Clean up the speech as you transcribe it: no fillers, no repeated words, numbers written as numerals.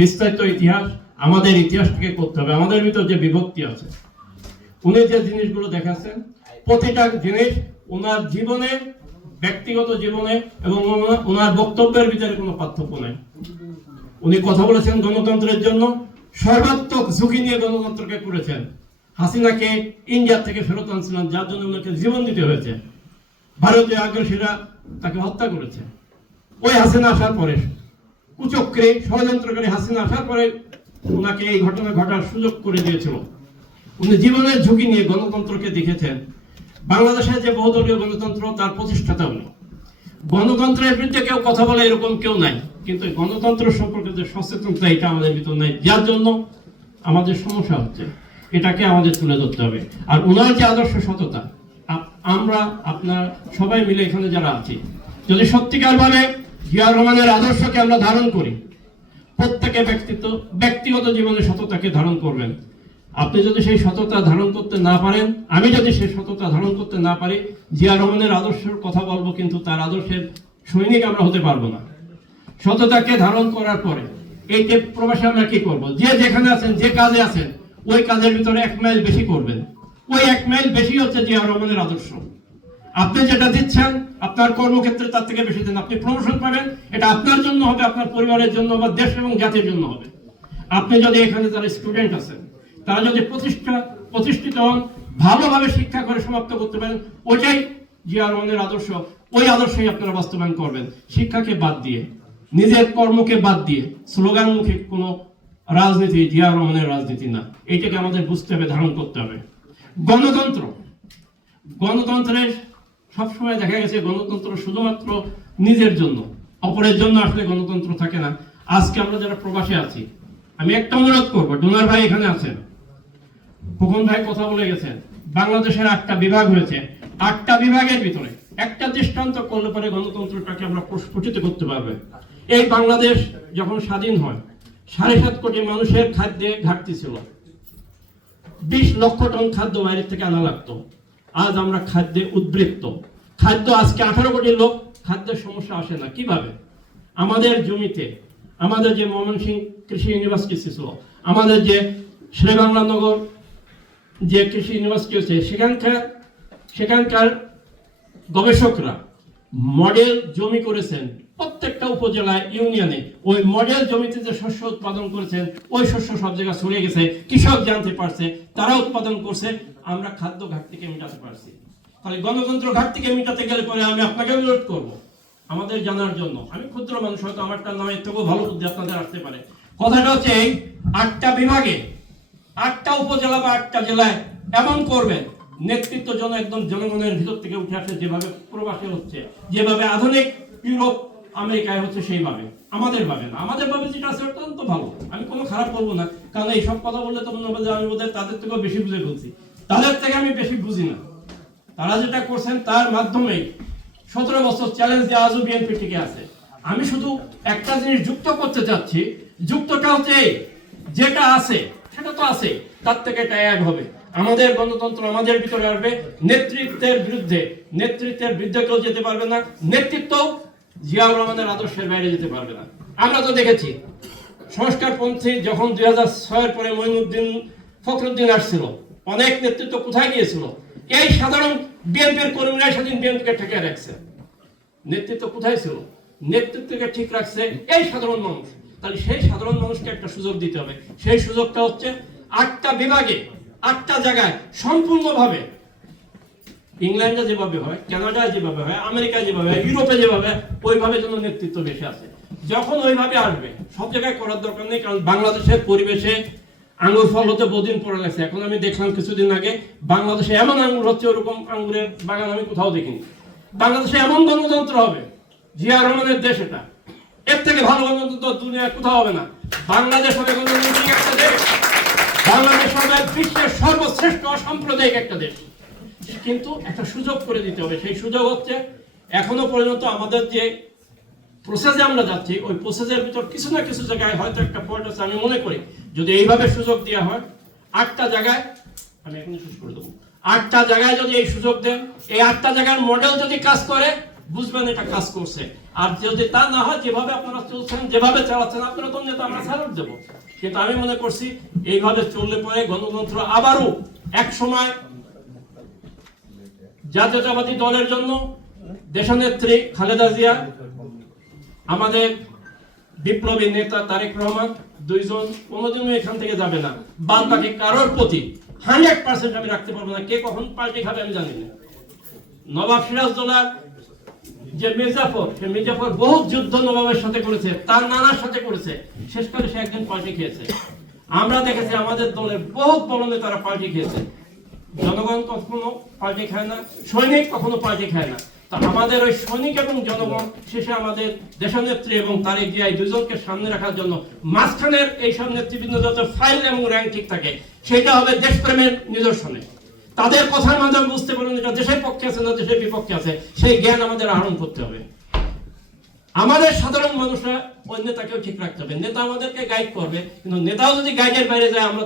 বিস্তারিত ইতিহাস, আমাদের ইতিহাসটাকে করতে হবে। আমাদের ভিতর যে বিভক্তি আছে, উনি যে জিনিসগুলো দেখাচ্ছেন প্রতিটা জিনিস ওনার জীবনে, ব্যক্তিগত জীবনে এবং ওনার বক্তব্যের ভিতরে কোনো পার্থক্য নেই। উনি কথা বলেছেন গণতন্ত্রের জন্য, সর্বাত্মক ঝুঁকি নিয়ে গণতন্ত্রকে করেছেন। হাসিনাকে ইন্ডিয়া থেকে ফেরত আনছিলেন, যার জন্য ওনাকে জীবন দিতে হয়েছে। ভারতীয় আগ্রাসীরা তাকে হত্যা করেছে। ওই হাসিনা আসার পরে, কুচক্রে ষড়যন্ত্রকারী হাসিনা আসার পরে ওনাকে এই ঘটনা ঘটার সুযোগ করে দিয়েছিল। উনি জীবনের ঝুঁকি নিয়ে গণতন্ত্রকে দেখেছেন। বাংলাদেশের যে বহুদলীয় গণতন্ত্র, তার প্রতিষ্ঠাতা উনি। গণতন্ত্রের বিরুদ্ধে কেউ কথা বলে এরকম কেউ নাই, কিন্তু গণতন্ত্র সম্পর্কে যে সচেতনতা, এটা আমাদের ভিতর নাই, যার জন্য আমাদের সমস্যা হচ্ছে। এটাকে আমাদের তুলে ধরতে হবে। আর ওনার যে আদর্শ সততা, আমরা আপনার সবাই মিলে এখানে যারা আছি, যদি সত্যিকার ভাবে জিয়া রহমানের আদর্শকে আমরা ধারণ করি, প্রত্যেকে ব্যক্তিগত জীবনে সততাকে ধারণ করবেন। আপনি যদি সেই সততা ধারণ করতে না পারেন, আমি যদি সেই সততা ধারণ করতে না পারি, জিয়া রহমানের আদর্শের কথা বলবো, কিন্তু তার আদর্শের সৈনিক আমরা হতে পারবো না। সততাকে ধারণ করার পরে এই যে প্রবাসে আমরা কি করবো, যে যেখানে আছেন, যে কাজে আছেন, ওই কাজের ভিতরে 1 মাইল বেশি করবেন। ওই 1 মাইল বেশি হচ্ছে জিয়া রহমানের আদর্শ। আপনি যেটা দিচ্ছেন আপনার কর্মক্ষেত্রে, তার থেকে বেশি দেন। আপনি প্রমোশন পাবেন, এটা আপনার জন্য হবে, আপনার পরিবারের জন্য, বা দেশ এবং জাতির জন্য হবে। আপনি যদি এখানে যারা স্টুডেন্ট আছেন, তারা যদি প্রতিষ্ঠিত হন, ভালোভাবে শিক্ষা করে সমাপ্ত করতে পারেন, ওইটাই জিয়া রহমানের আদর্শ। ওই আদর্শই আপনারা বাস্তবায়ন করবেন। শিক্ষাকে বাদ দিয়ে, নিজের কর্মকে বাদ দিয়ে স্লোগানমুখী কোনো রাজনীতি জিয়া রহমানের রাজনীতি না। এইটাকে আমাদের বুঝতে হবে, ধারণ করতে হবে। গণতন্ত্রের সবসময় দেখা গেছে গণতন্ত্র শুধুমাত্র নিজের জন্য, অপরের জন্য আসলে গণতন্ত্র থাকে না। আজকে আমরা যারা প্রবাসে আছি, আমি একটা অনুরোধ করবো, ডোনার ভাই এখানে আছেন, খোকন ভাই কথা বলে গেছেন, বাংলাদেশের 8টা বিভাগ হয়েছে। 8টা বিভাগের ভিতরে একটা দৃষ্টান্ত করলে পরে গণতন্ত্রটাকে আমরা প্রস্ফুটিত করতে পারবে। এই বাংলাদেশ যখন স্বাধীন হয়, 7.5 কোটি মানুষের খাদ্যে ঘাটতি ছিল। 20 লক্ষ টন খাদ্য বাইরে থেকে আনা লাগতো। আজ আমরা খাদ্যে উদ্বৃত্ত। খাদ্য আজকে 18 কোটি লোক, খাদ্যের সমস্যা আসে না। কিভাবে? আমাদের জমিতে, আমাদের যে ময়মনসিংহ কৃষি ইউনিভার্সিটি ছিল, আমাদের যে শেরেবাংলা নগর যে কৃষি ইউনিভার্সিটি আছে, সেখানকার গবেষকরা মডেল জমি করেছেন প্রত্যেকটা উপজেলায়, ইউনিয়নে। ওই মডেল জমিতে যে শস্য উৎপাদন করেছেন, ওই শস্য সব জায়গায় ছড়িয়ে গেছে, কৃষক জানতে পারছে, তারা উৎপাদন করছে, আমরা খাদ্য ঘাটতিকে মেটাতে পারছি। তাহলে গণতন্ত্র ঘাটতিকে মেটাতে গেলে পরে আমি আপনাকে অনুরোধ করব, আমাদের জানার জন্য, আমি ক্ষুদ্র মানুষ, হয়তো আমারটা নয়, তবুও ভালো বুদ্ধি আপনাদের আসতে পারে। কথাটা হচ্ছে এই 8টা বিভাগে, 8টা উপজেলা বা 8টা জেলায় এমন করবেন, নেতৃত্ব যেন একদম জনগণের ভিতর থেকে উঠে আসে, যেভাবে প্রবাসে হচ্ছে, যেভাবে আধুনিক ইউরোপ আমেরিকায় হচ্ছে, সেইভাবে। আমাদের ভাবে না, আমাদের ভাবে যেটা আছে অত্যন্ত ভালো, আমি কোনো খারাপ বলবো না। কারণ এই সব কথা বললে তো মনে হবে যে আমি বোধহয় তাদের থেকেও বেশি বুঝে বলছি। তাদের থেকে আমি বেশি বুঝি না। তারা যেটা করছেন তার মাধ্যমেই 17 বছর চ্যালেঞ্জ দিয়ে আজও বিএনপি টিকে আছে। আমি শুধু একটা জিনিস যুক্ত করতে চাচ্ছি, যুক্তটা হচ্ছে যেটা আছে সেটা তো আছে, তার থেকে এটা এক হবে। আমাদের গণতন্ত্র আমাদের ভিতরে আসবে। নেতৃত্বের বিরুদ্ধে কেউ যেতে পারবে না। নেতৃত্ব জিয়াউর রহমানের আদর্শের বাইরে যেতে পারবে না। আমরা তো দেখেছি সংস্কারপন্থী যখন 2006-এর পরে ফখরুদ্দিন আসছিল, অনেক নেতৃত্ব কোথায় গিয়েছিল? এই সাধারণ বিএনপির কর্মীরা সেদিন বিএনপিকে ঠেকে রাখছে। নেতৃত্ব কোথায় ছিল? নেতৃত্বকে ঠিক রাখছে এই সাধারণ মানুষ। তাহলে সেই সাধারণ মানুষকে একটা সুযোগ দিতে হবে। সেই সুযোগটা হচ্ছে 8টা বিভাগে, 8টা জায়গায় সম্পূর্ণভাবে, ইংল্যান্ডে যেভাবে হয়, কানাডায় যেভাবে হয়, আমেরিকায় যেভাবে হয়, ইউরোপে যেভাবে, ওইভাবে যেন নেতৃত্ব বেশি আছে। যখন ওইভাবে আসবে, সব জায়গায় করার দরকার নেই, কারণ বাংলাদেশের পরিবেশে আঙ্গুর ফল হতে বহুদিন পরে লাগছে। এখন আমি দেখলাম কিছুদিন আগে বাংলাদেশে এমন আঙ্গুর হচ্ছে, ওরকম আঙ্গুরের বাগান আমি কোথাও দেখিনি। বাংলাদেশে এমন গণতন্ত্র হবে, জিয়া রহমানের দেশ এটা, এর থেকে ভালো গণতন্ত্র দুনিয়ায় কোথাও হবে না। বাংলাদেশ হবে গণতান্ত্রিক একটা দেশ, বাংলাদেশ হবে বিশ্বের সর্বশ্রেষ্ঠ অসাম্প্রদায়িক একটা দেশ। কিন্তু একটা সুযোগ করে দিতে হবে। সেই সুযোগ হচ্ছে, এখনো পর্যন্ত আমাদের যে প্রসেসে আমরা যাচ্ছি, ওই প্রসেসের ভিতর কিছু না কিছু জায়গায় হয়তো একটা ফল্ট আছে। আমি মনে করি যদি এইভাবে সুযোগ দেওয়া হয়, 8টা জায়গায়, আমি এখন শেষ করে দেবো, 8টা জায়গায় যদি এই সুযোগ দেন, এই 8টা জায়গার মডেল যদি কাজ করে, বুঝবেন এটা কাজ করছে। আর যদি তা না হয়, যেভাবে আপনারা চলছেন, যেভাবে চালাচ্ছেন, আপনারা তো নেতা, আমরা স্যালুট দেবো। কিন্তু আমি মনে করছি এইভাবে চললে পরে গণতন্ত্র আবারও এক সময় জাতীয়তাবাদী দলের জন্য দেশনেত্রী খালেদা জিয়া, আমাদের বিপ্লবী নেতা তারেক রহমান, দুইজন কোনোদিনও এখান থেকে যাবে না। বাদ বাকি কারোর প্রতি 100% আমি রাখতে পারবো না। কে কখন পাল্টে খাবে আমি জানি না। নবাব সিরাজদৌলার যে মির্জাফর, সে মির্জাফর বহু যুদ্ধ নবাবের সাথে করেছে, তার নানার সাথে করেছে, শেষকালে সে একদিন পাল্টে খেয়েছে। আমরা দেখেছি আমাদের দলের বহুত বড় নেতারা পাল্টে খেয়েছে। জনগণ কখনো পাল্টে খায় না, সৈনিক কখনো পাল্টে খায় না। তা আমাদের ওই সৈনিক এবং জনগণ শেষে আমাদের দেশনেত্রী এবং তারেক জিয়া এই দুজনকে সামনে রাখার জন্য মাঝখানের এইসব নেতৃবৃন্দ যত ফাইল এবং র্যাঙ্ক ঠিক থাকে, সেটা হবে দেশপ্রেমের নিদর্শনে। তাদের কথার মাধ্যমে বুঝতে পারবেন এটা দেশের পক্ষে আছে না দেশের বিপক্ষে আছে, সেই জ্ঞান আমাদের আহরণ করতে হবে। আমাদের সাধারণ মানুষরা ওই নেতাকেও ঠিক রাখতে হবে। নেতা আমাদেরকে গাইড করবে, কিন্তু নেতাও যদি গাইডের বাইরে যায়, আমরা